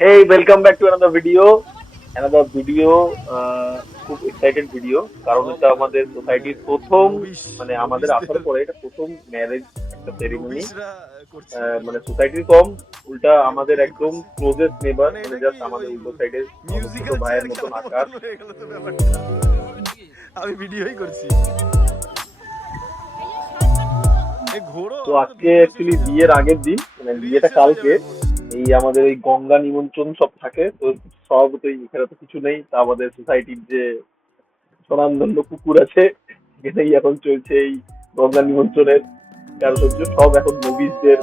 Hey, welcome back to another video. Another video, খুব excited video, কারণ এটা আমাদের সোসাইটির প্রথম, মানে আমাদের আসার পরে এটা প্রথম ম্যারেজ একটা সেরিমনি। মানে সোসাইটির কম, উল্টা আমাদের একদম ক্লোজেস্ট নেবার, মানে জাস্ট আমাদের উল্টো সাইডে আমাদের ছোট ভাইয়ের মতন আকার। আমি ভিডিওই করছি। তো আজকে অ্যাকচুয়ালি বিয়ের আগের দিন, মানে বিয়েটা কালকে। এই আমাদের এই গঙ্গা নিমন্ত্রণ সব থাকে তো, সব তো এখানে তো কিছু নেই, তা আমাদের সোসাইটির যে স্বনামধন্য পুকুর আছে সেখানেই এখন চলছে এই গঙ্গা নিমন্ত্রণের কারুকার্য। সব এখন মুভিজদের।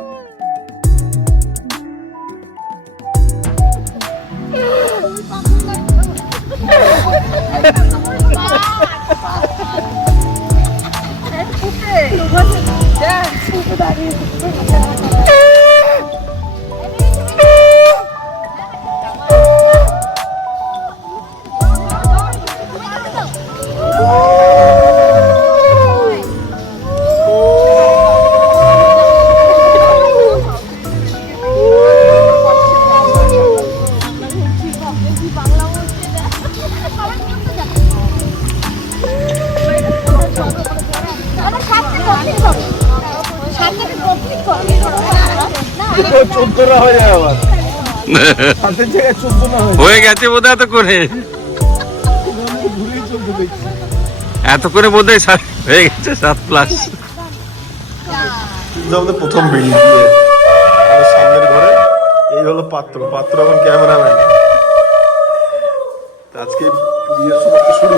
হয়ে গেছে বোধহয় এত করে, এত করে বোধহয় হয়ে গেছে 7+। আমাদের প্রথম বিয়ে সামনের ঘরে। এই হলো পাত্র এখন ক্যামেরাম্যান। আজকে বিয়ের সমস্ত শুরু।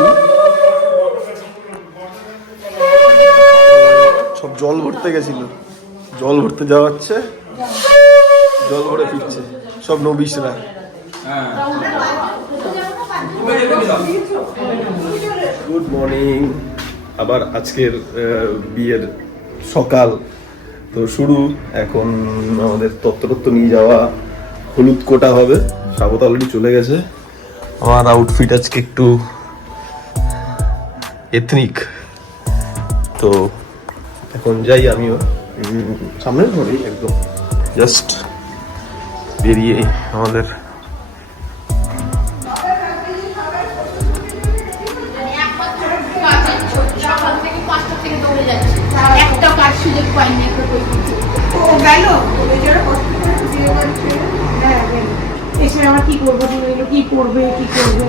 সব জল ভরতে গেছিল, জল ভরতে যাওয়া হচ্ছে, জল ভরে ফিরছে সব নবিশরা। Good morning. আবার আজকের বিয়ের সকাল তো শুরু। এখন আমাদের তত্ত্ব নিয়ে যাওয়া, হলুদ কোটা হবে। সাবত অলরেডি চলে গেছে। আমার আউটফিট আজকে একটু এথনিক, তো এখন যাই আমিও সামনের ঘরেই, একদম জাস্ট বেরিয়ে আমাদের আমার কি করবো, কি করবে কি করবে।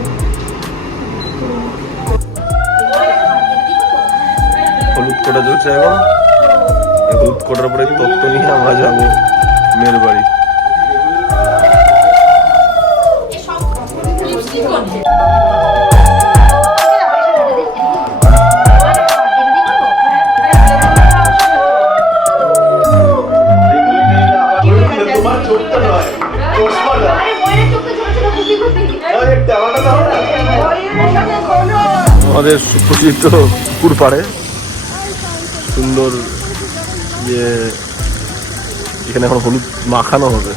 হলুদ কোটা চলছে এখন। হলুদ কোটার পরে তত্ত্ব নিয়ে আমরা যাবো মেয়ের বাড়ি। আমাদের সুপ্রসিদ্ধ পুকুর পাড়ে সুন্দর ইয়ে, এখানে এখন হলুদ মাখানো হবে।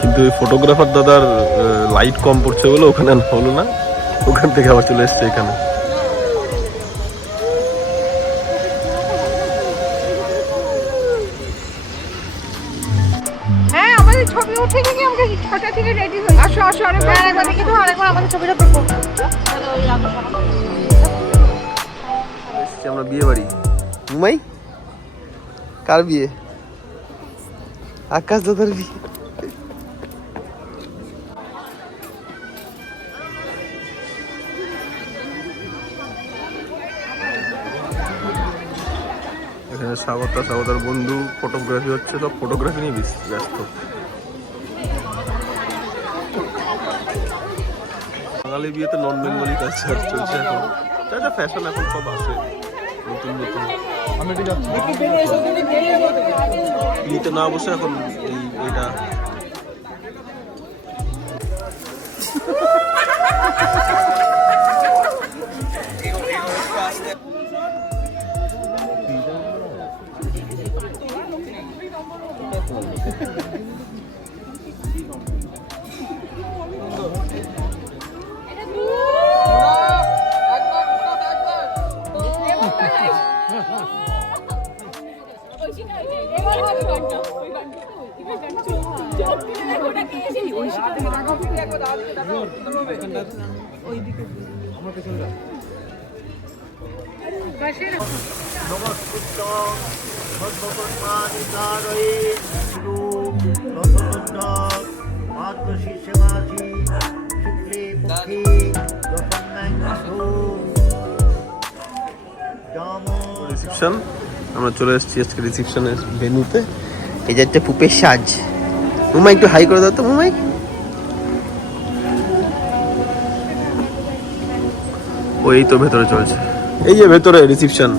কিন্তু এই ফটোগ্রাফার দাদার লাইট কম পড়ছে বলে ওখানে হলো না, ওখান থেকে আবার চলে এসছে এখানে। ছবি উঠে গেছে, আমাকে 6টা থেকে রেডি হই। আসো আসো, আরেকবার দেখি তো, আরেকবার আমাদের ছবিটা দেখো। আমরা বিয়ে বাড়ি। মুম্বাই কার বিয়ে? আকাশ দাদার বিয়ে। এখানে স্বাগতার বন্ধু ফটোগ্রাফি হচ্ছে, সব ফটোগ্রাফি নিয়ে ব্যস্ত। বাঙালি বিয়েতে নন বেঙ্গলি কালচার চলছে এখন, যা ফ্যাশন এখন সব আসে নতুন নতুন। বিয়েতে না বসে এখন এইটা এবার হবে ওইদিকে পাশে রাখো। রিসেপশন, আমরা চলে এসেছি আজকে রিসেপশনের ভেন্যুতে। এই যে একটা পুপের সাজ। মুম্বাই একটু হাই করে দাও তো মুম্বাই। ওই তো ভেতরে চলছে, এই যে ভেতরে রিসেপশন।